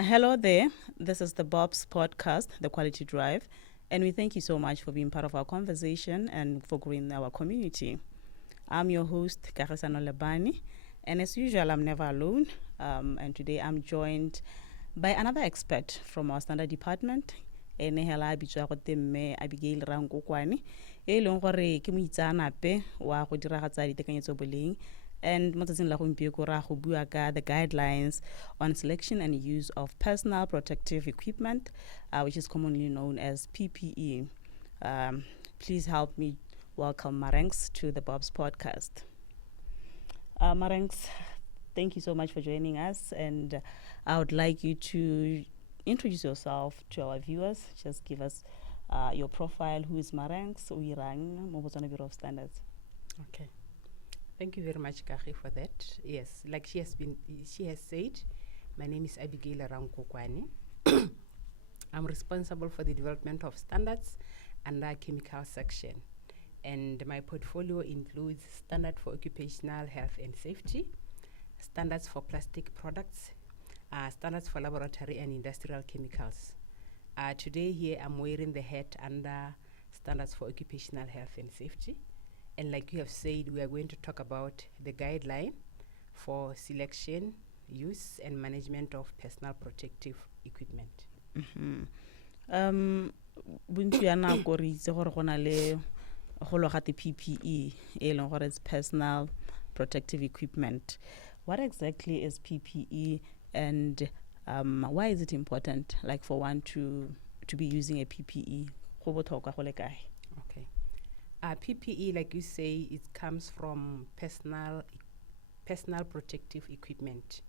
Hello there. This is the Bob's podcast, The Quality Drive, and we thank you so much for being part of our conversation and for growing our community. I'm your host, 𝐏𝐞𝐫𝐬𝐨𝐬𝐴, and as usual, I'm never alone. And today I'm joined by another expert from our standard department, 𝐒𝐞𝐫𝐬𝐨𝐬𝐴 𝐏𝐵𝐞𝐫𝐬𝐨 ke leng gore ke moitseanape wa go diragatsa ditekanyetso boleng and mo tsatsing la gompieko ra go bua ka the guidelines on selection and use of personal protective equipment, which is commonly known as PPE. Please help me welcome Maranks to the Bob's podcast. Maranks, thank you so much for joining us, and I would like you to introduce yourself to our viewers. Just give us your profile. Who is Maranks? Uirang, Botswana Bureau of Standards. Okay. Thank you very much, 𝐏𝐞𝐫𝐬𝐨𝐬𝐴. Yes, like she has said, my name is 𝐏𝐵𝐞𝐫𝐬𝐴. I'm responsible for the development of standards under chemical section. And my portfolio includes standard for occupational health and safety, standards for plastic products, standards for laboratory and industrial chemicals. Today here I'm wearing the hat under standards for occupational health and safety. And like you have said, we are going to talk about the guideline for selection, use, and management of personal protective equipment. Bontsi ya nako re itse gore go na le go lo gate PPE e leng gore it's personal protective equipment. What exactly is PPE, and why is it important, like for one to be using a PPE? Go botlhokwa go le kae? Okay. PPE, like you say, it comes from personal protective equipment.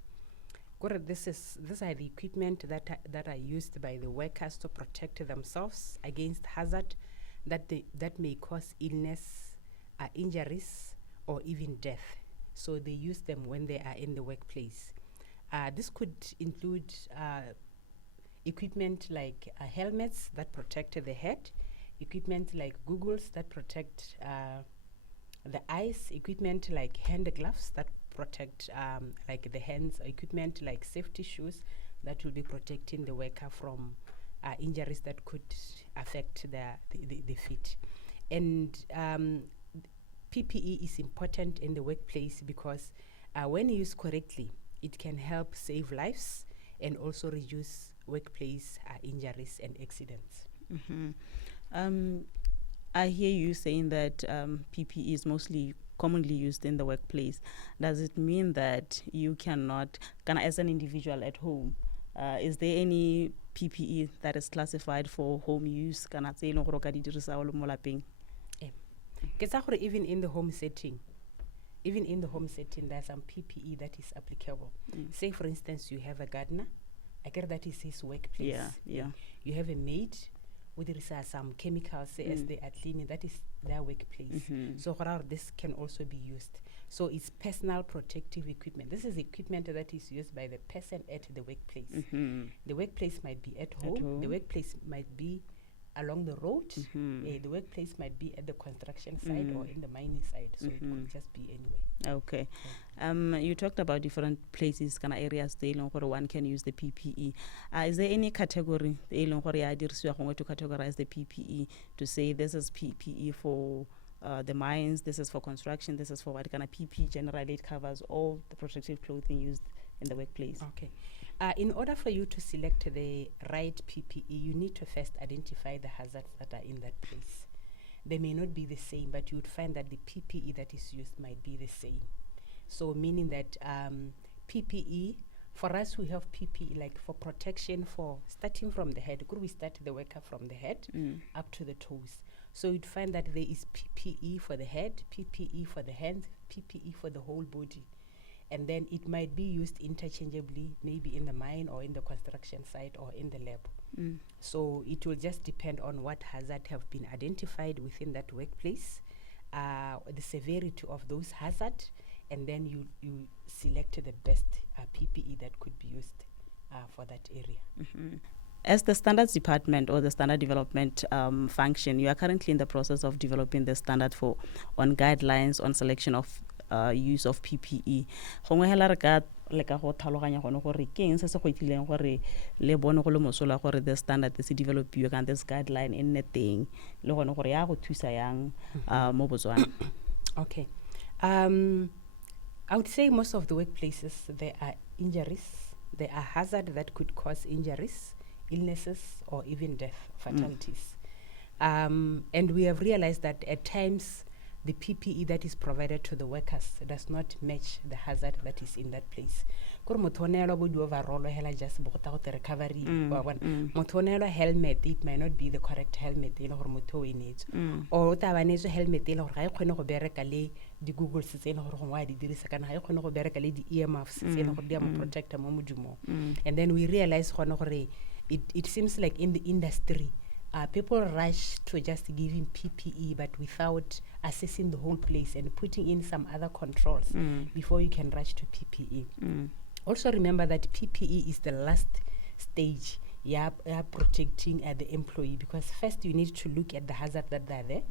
These are the equipment that are used by the workers to protect themselves against hazard that may cause illness, injuries, or even death. So they use them when they are in the workplace. This could include equipment like helmets that protect the head, equipment like goggles that protect the eyes, equipment like hand gloves that protect like the hands, equipment like safety shoes that will be protecting the worker from injuries that could affect the feet. And PPE is important in the workplace because when used correctly, it can help save lives and also reduce workplace injuries and accidents. I hear you saying that PPE is mostly commonly used in the workplace. Does it mean that you cannot, as an individual at home, is there any PPE that is classified for home use? Even in the home setting, there's some PPE that is applicable. Say, for instance, you have a gardener. I guess that is his workplace. Yeah. You have a maid. There is some chemicals as they are cleaning. That is their workplace. So this can also be used. So it's personal protective equipment. This is equipment that is used by the person at the workplace. The workplace might be at home. The workplace might be along the road. The workplace might be at the construction site or in the mining site. So it could just be anywhere. Okay. You talked about different places, areas where one can use the PPE. Is there any category to categorize the PPE to say this is PPE for the mines, this is for construction, this is for what kind of PPE? Generally, it covers all the protective clothing used in the workplace. Okay. In order for you to select the right PPE, you need to first identify the hazards that are in that place. They may not be the same, but you would find that the PPE that is used might be the same. So meaning that PPE, for us we have PPE like for protection, for starting from the head. Could we start the worker from the head up to the toes? So you'd find that there is PPE for the head, PPE for the hands, PPE for the whole body. And then it might be used interchangeably, maybe in the mine or in the construction site or in the lab. So it will just depend on what hazard have been identified within that workplace, the severity of those hazards, and then you select the best PPE that could be used for that area. As the standards department or the standard development function, you are currently in the process of developing the standard on guidelines on selection of use of PPE. Gongwe hela re ka leka go tlhaloganya gone gore ke eng se se go itlileng gore le bone go le mosola gore the standard se developiwe kana this guideline e nne teng le gone gore ya go thusa yang mo Botswana. Okay. I would say most of the workplaces, there are injuries, there are hazards that could cause injuries, illnesses, or even death, fatalities. And we have realized that at times, the PPE that is provided to the workers does not match the hazard that is in that place. Kore motho o neelwa bo di-overall hela just bogota go te recovery wa bona. Motho o neelwa helmet, it might not be the correct helmet e le gore motho o e neetswe. Or o ta ba neetswe helmet e le gore ga e kgone go bereka le di-googles tse e le gore gongwe a di dirisa kana ga e kgone go bereka le di-earmuffs tse e le gore di a mo protecta mo modumong. And then we realize gone gore it seems like in the industry people rush to just giving PPE, but without assessing the whole place and putting in some other controls before you can rush to PPE. Also remember that PPE is the last stage protecting the employee, because first you need to look at the hazard that are there,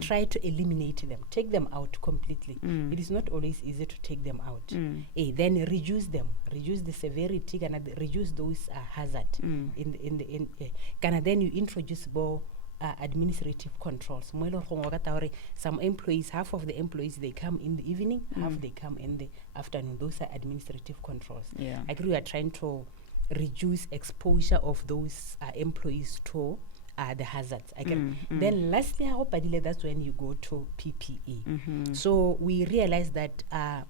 try to eliminate them, take them out completely. It is not always easy to take them out. Then reduce them, reduce the severity, and reduce those hazards. Then you introduce more administrative controls. Some employees, half of the employees, they come in the evening, half they come in the afternoon. Those are administrative controls. I agree, we are trying to reduce exposure of those employees to the hazards. Then lastly, I hope that's when you go to PPE. So we realize that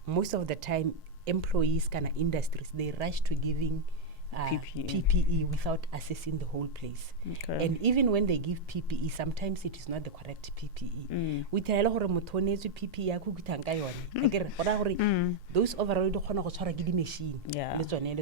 most of the time employees industries, they rush to giving PPE without assessing the whole place. And even when they give PPE, sometimes it is not the correct PPE. We tell gore motho o neetswe PPE ya go kutang ka yone. Akere gora gore those overall di kgona go tshwara ke di machine le tsone.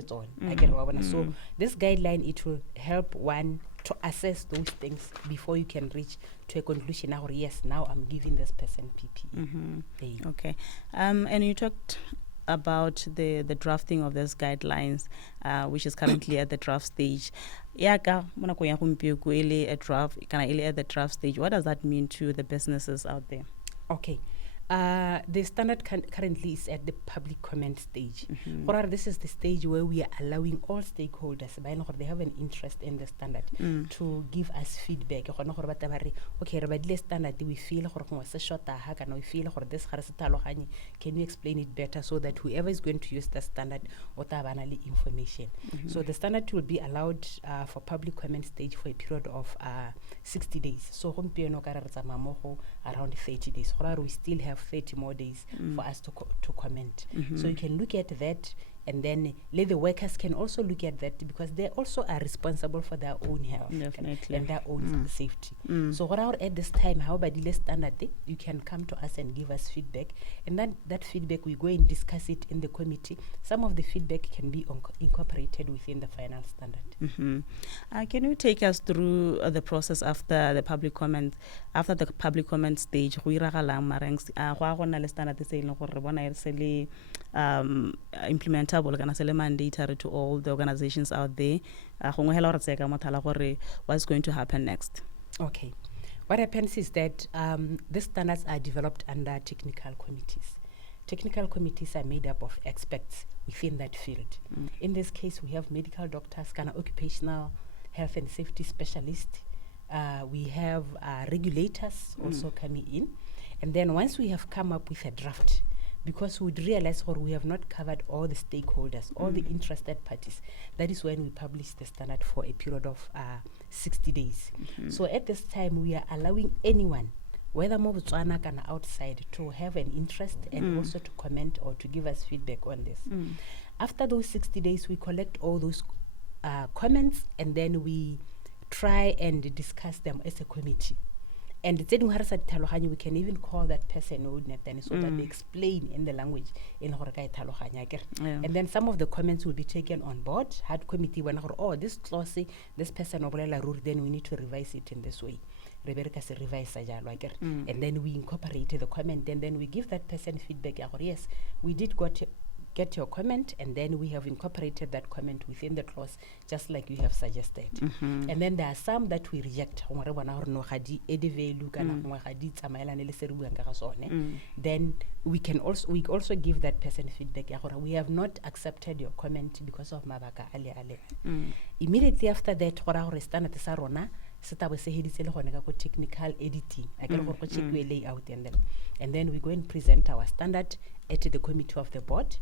Akere wa bona. So this guideline, it will help one to assess those things before you can reach to a conclusion. Now, yes, now I'm giving this person PPE. Okay. And you talked about the drafting of those guidelines, which is currently at the draft stage. At the draft stage, what does that mean to the businesses out there? Okay. The standard currently is at the public comment stage. This is the stage where we are allowing all stakeholders, they have an interest in the standard, to give us feedback. Okay, standard, we feel we feel this, can you explain it better so that whoever is going to use the standard information. So the standard will be allowed for public comment stage for a period of 60 days. So around 30 days. We still have 30 more days for us to comment. So you can look at that, and then the workers can also look at that, because they also are responsible for their own health and their own safety. So at this time, how about the standard, you can come to us and give us feedback, and that feedback we go and discuss it in the committee. Some of the feedback can be incorporated within the final standard. Can you take us through the process after the public comment? After the public comment stage, implementable, mandatory to all the organizations out there. What's going to happen next? Okay. What happens is that the standards are developed under technical committees. Technical committees are made up of experts within that field. In this case, we have medical doctors, occupational health and safety specialists. We have regulators also coming in. And then once we have come up with a draft, because we would realize we have not covered all the stakeholders, all the interested parties, that is when we publish the standard for a period of 60 days. So at this time, we are allowing anyone, whether Botswana or outside, to have an interest and also to comment or to give us feedback on this. After those 60 days, we collect all those comments, and then we try and discuss them as a committee. And we can even call that person so that they explain in the language in and then some of the comments will be taken on board. Had committee when this clause, this person then we need to revise it in this way. And then we incorporate the comment, and then we give that person feedback. Yes, we did get get your comment, and then we have incorporated that comment within the clause, just like you have suggested. And then there are some that we reject. Then we also give that person feedback. We have not accepted your comment because of mabaka ale ale. Immediately after that, standard sa rona se taba se heditse le gone ka go technical editing. I can go check your layout and then we go and present our standard at the committee of the board.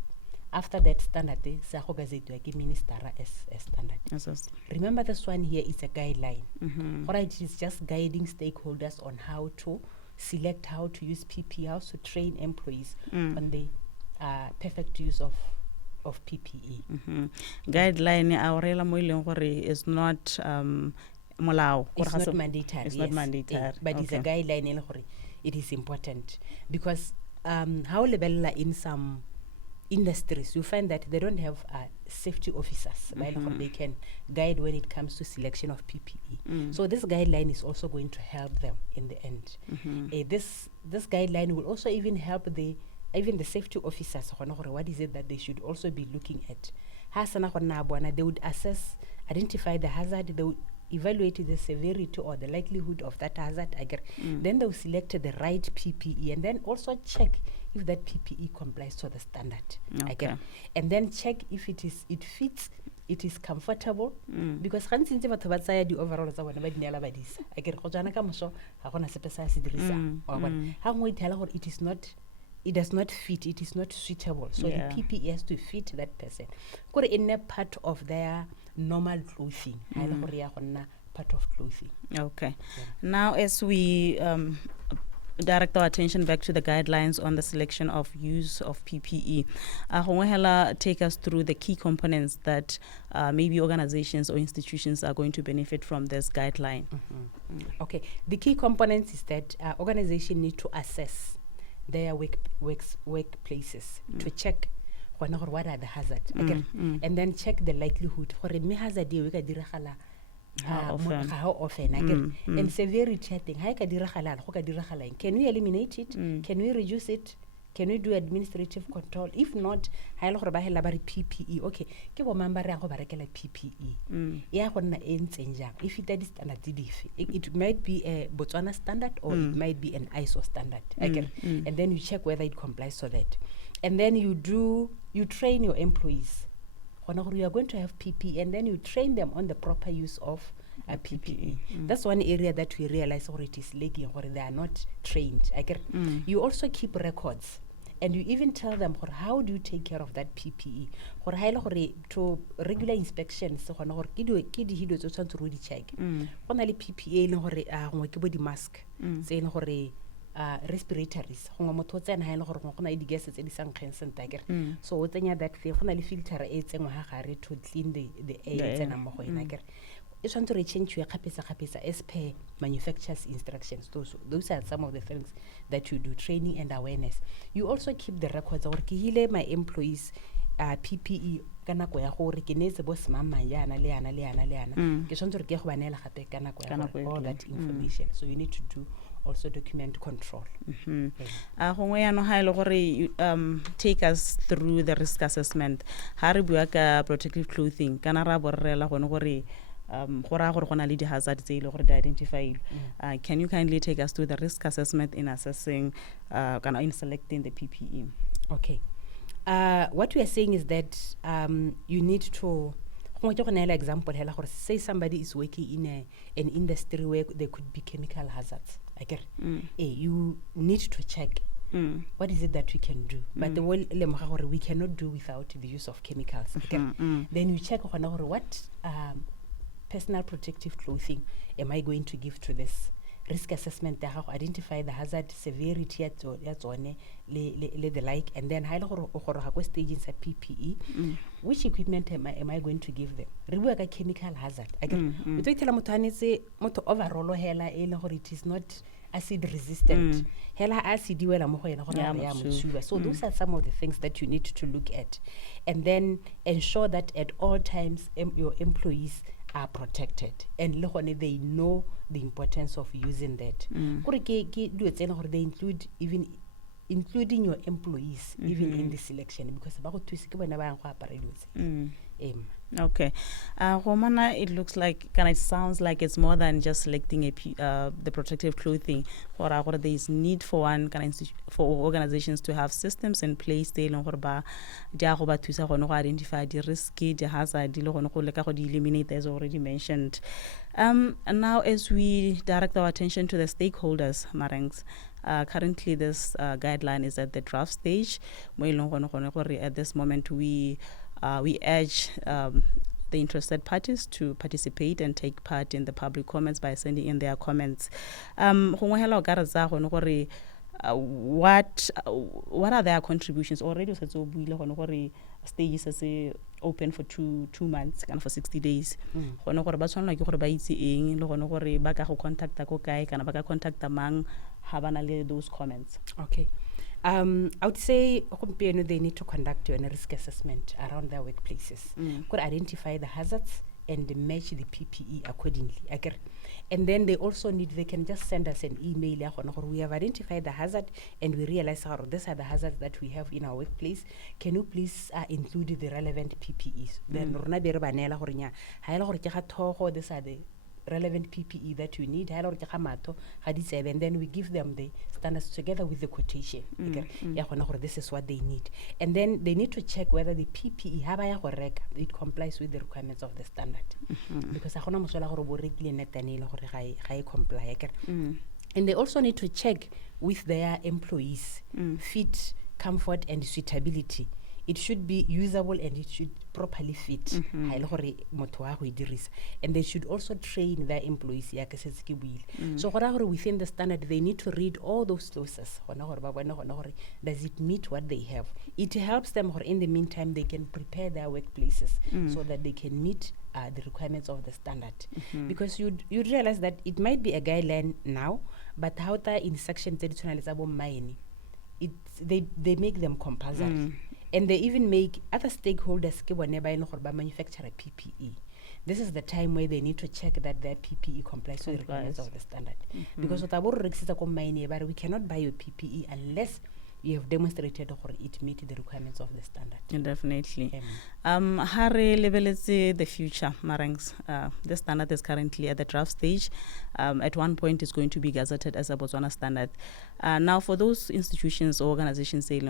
After that standard, se go gazetwa ke minister as standard. Yes. Remember, this one here is a guideline. It is just guiding stakeholders on how to select, how to use PPE, how to train employees on the perfect use of PPE. Guideline aurela mo ileng gore is not molao. It's not mandatory. It's not mandatory. But it's a guideline. It is important because how lebella in some industries, you find that they don't have safety officers. They can guide when it comes to selection of PPE. So this guideline is also going to help them in the end. This guideline will also even help even the safety officers. What is it that they should also be looking at? They would assess, identify the hazard, they would evaluate the severity or the likelihood of that hazard. Then they will select the right PPE and then also check if that PPE complies to the standard. And then check if it fits, it is comfortable, because the overall it does not fit, it is not suitable. So the PPE has to fit that person. In a part of their normal clothing. Part of clothing. Okay. Now, as we direct our attention back to the guidelines on the selection of use of PPE, take us through the key components that maybe organizations or institutions are going to benefit from this guideline. Okay. The key components is that organizations need to assess their workplaces to check what are the hazards, and then check the likelihood for a hazard how often and severity. Can we eliminate it? Can we reduce it? Can we do administrative control? If not, PPE. Okay, PPE. If it might be a Botswana standard or it might be an ISO standard. And then you check whether it complies to that. And then you train your employees. You are going to have PPE, and then you train them on the proper use of PPE. That's one area that we realize it is lagging, or they are not trained. You also keep records, and you even tell them how do you take care of that PPE. To regular inspections, PPE mask, respiratories. So that filter to clean the air. It's want to change your as per manufacturer's instructions. Those are some of the things that you do, training and awareness. You also keep the records. My employees PPE all that information. So you need to do also document control. Take us through the risk assessment. Protective clothing. Can you kindly take us through the risk assessment in assessing, in selecting the PPE? Okay. What we are saying is that you need to, example, say somebody is working in an industry where there could be chemical hazards. You need to check what is it that we can do. But we cannot do without the use of chemicals. Then you check what personal protective clothing am I going to give to this risk assessment, identify the hazard severity the like, and then stages of PPE, which equipment am I going to give them. A chemical hazard. Overall it is not acid resistant. So those are some of the things that you need to look at, and then ensure that at all times your employees are protected and they know the importance of using that. They include even including your employees even in the selection, because about Okay. Romana, it looks like, and it sounds like it's more than just selecting the protective clothing. Or there is need for one for organizations to have systems in place to identify the risky, the hazard, eliminate, as already mentioned. And now, as we direct our attention to the stakeholders, Marangs, currently this guideline is at the draft stage. At this moment, we urge the interested parties to participate and take part in the public comments by sending in their comments. What are their contributions? Already stages as open for two months and for 60 days. Contact those comments. Okay. I would say they need to conduct a risk assessment around their workplaces. Could identify the hazards and match the PPE accordingly. And then they also they can just send us an email. We have identified the hazard and we realize these are the hazards that we have in our workplace. Can you please include the relevant PPEs? Then these are the relevant PPE that you need, and then we give them the standards together with the quotation. This is what they need. And then they need to check whether the PPE it complies with the requirements of the standard. Because comply. And they also need to check with their employees fit, comfort, and suitability. It should be usable and it should properly fit. And they should also train their employees. So within the standard, they need to read all those clauses. Does it meet what they have? It helps them, or in the meantime, they can prepare their workplaces so that they can meet the requirements of the standard. Because you'd realize that it might be a guideline now, but how in section 32 they make them compulsory. And they even make other stakeholders manufacture a PPE. This is the time where they need to check that their PPE complies with the requirements of the standard. Because we cannot buy your PPE unless you have demonstrated it meets the requirements of the standard. Definitely. Hare the future, Marangs. The standard is currently at the draft stage. At one point, it's going to be gazetted as a Botswana standard. Now, for those institutions or organizations they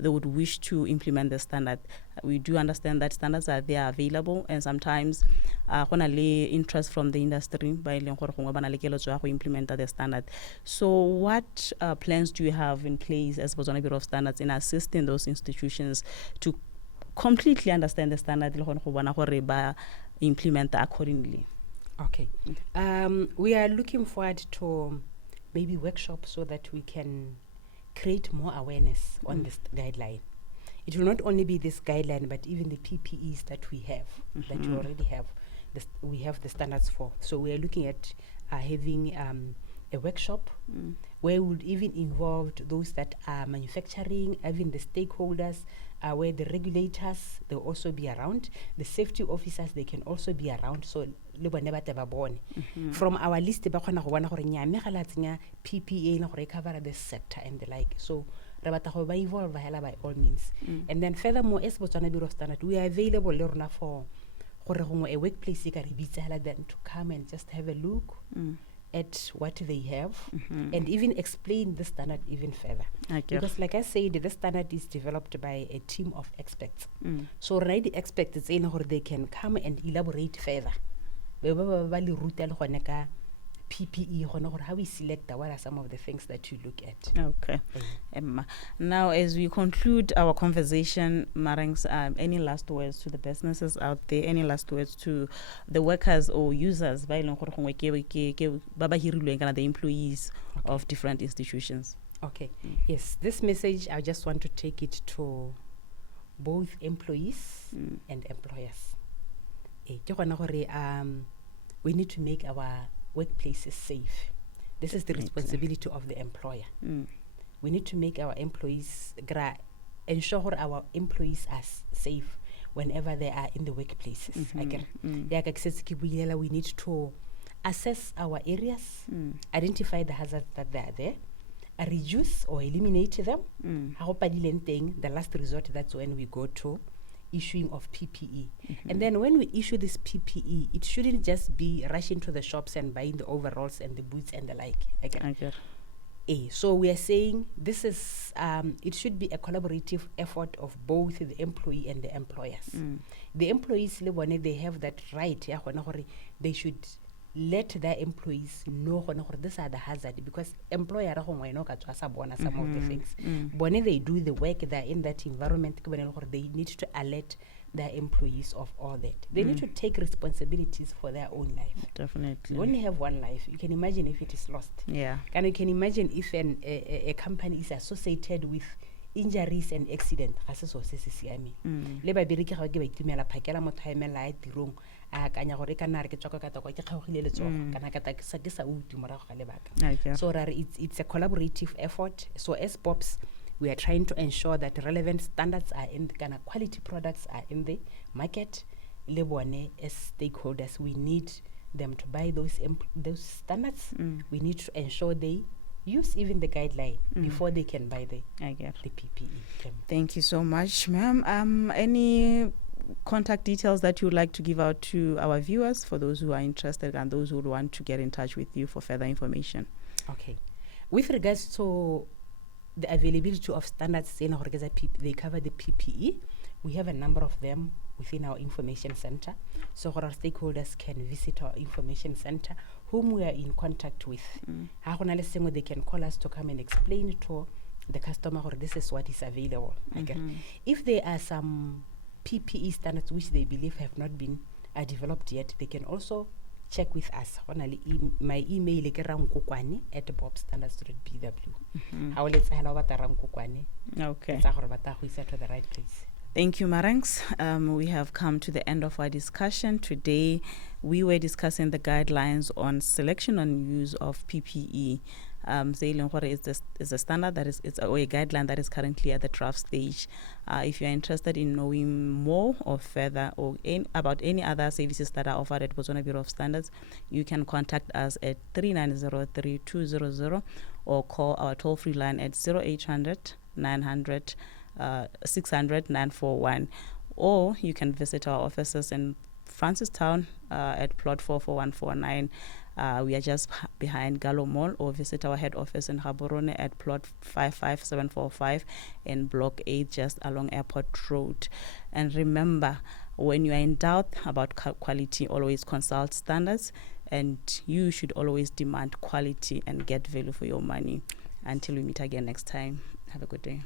would wish to implement the standard, we do understand that standards are there available, and sometimes interest from the industry by implement the standard. So what plans do you have in place as Botswana Bureau of Standards in assisting those institutions to completely understand the standard, implement accordingly? Okay. We are looking forward to maybe workshops so that we can create more awareness on this guideline. It will not only be this guideline, but even the PPEs that we have, that we already have, we have the standards for. So we are looking at having a workshop where we would even involve those that are manufacturing, even the stakeholders, where the regulators, they'll also be around. The safety officers, they can also be around. So from our list, PPA cover this sector and the like. So evolve by all means. And then furthermore, as Botswana Bureau of Standards, we are available for a workplace then to come and just have a look at what they have and even explain the standard even further. Because like I said, the standard is developed by a team of experts. So right, the experts they can come and elaborate further. PPE, how we select what are some of the things that you look at. Okay. Now, as we conclude our conversation, Marangs, any last words to the businesses out there? Any last words to the workers or users, the employees of different institutions? Okay. Yes, this message, I just want to take it to both employees and employers. We need to make our workplaces safe. This is the responsibility of the employer. We need to make our employees ensure our employees are safe whenever they are in the workplaces. We need to assess our areas, identify the hazards that they are there, reduce or eliminate them. The last resort, that's when we go to issuing of PPE. And then when we issue this PPE, it shouldn't just be rushing to the shops and buying the overalls and the boots and the like. So we are saying this is, it should be a collaborative effort of both the employee and the employers. The employees, they have that right, they should let their employees know these are the hazard, because employer some of the things. When they do the work, they're in that environment, they need to alert their employees of all that. They need to take responsibilities for their own life. Definitely. You only have one life. You can imagine if it is lost. Yeah. And you can imagine if a company is associated with injuries and accident. Le babiriki ga ke ba itumela phakela motho a emela a tirong a kanya gore kana re ke tswaka ka takwa ke kgaogile letsogo kana ka ta ke sa uti morago ga lebaka. So it's a collaborative effort. So as POPs, we are trying to ensure that relevant standards are in the kind of quality products are in the market. Le bone as stakeholders, we need them to buy those standards. We need to ensure they use even the guideline before they can buy the PPE. Thank you so much, ma'am. Any contact details that you would like to give out to our viewers for those who are interested and those who would want to get in touch with you for further information? Okay. With regards to the availability of standards, they cover the PPE. We have a number of them within our information center. So our stakeholders can visit our information center, whom we are in contact with. They can call us to come and explain to the customer, or this is what is available. If there are some PPE standards which they believe have not been developed yet, they can also check with us. My email is @bobstandards.bw. Okay. To the right place. Thank you, Marangs. We have come to the end of our discussion. Today, we were discussing the guidelines on selection and use of PPE. Is a standard that is a guideline that is currently at the draft stage. If you're interested in knowing more or further or about any other services that are offered at Botswana Bureau of Standards, you can contact us at 3903-200 or call our toll-free line at 0800 900 600 941, or you can visit our offices in Francistown at plot 44149. We are just behind Gallo Mall, or visit our head office in Gaborone at plot 55745 in block 8 just along Airport Road. And remember, when you are in doubt about quality, always consult standards, and you should always demand quality and get value for your money. Until we meet again next time, have a good day.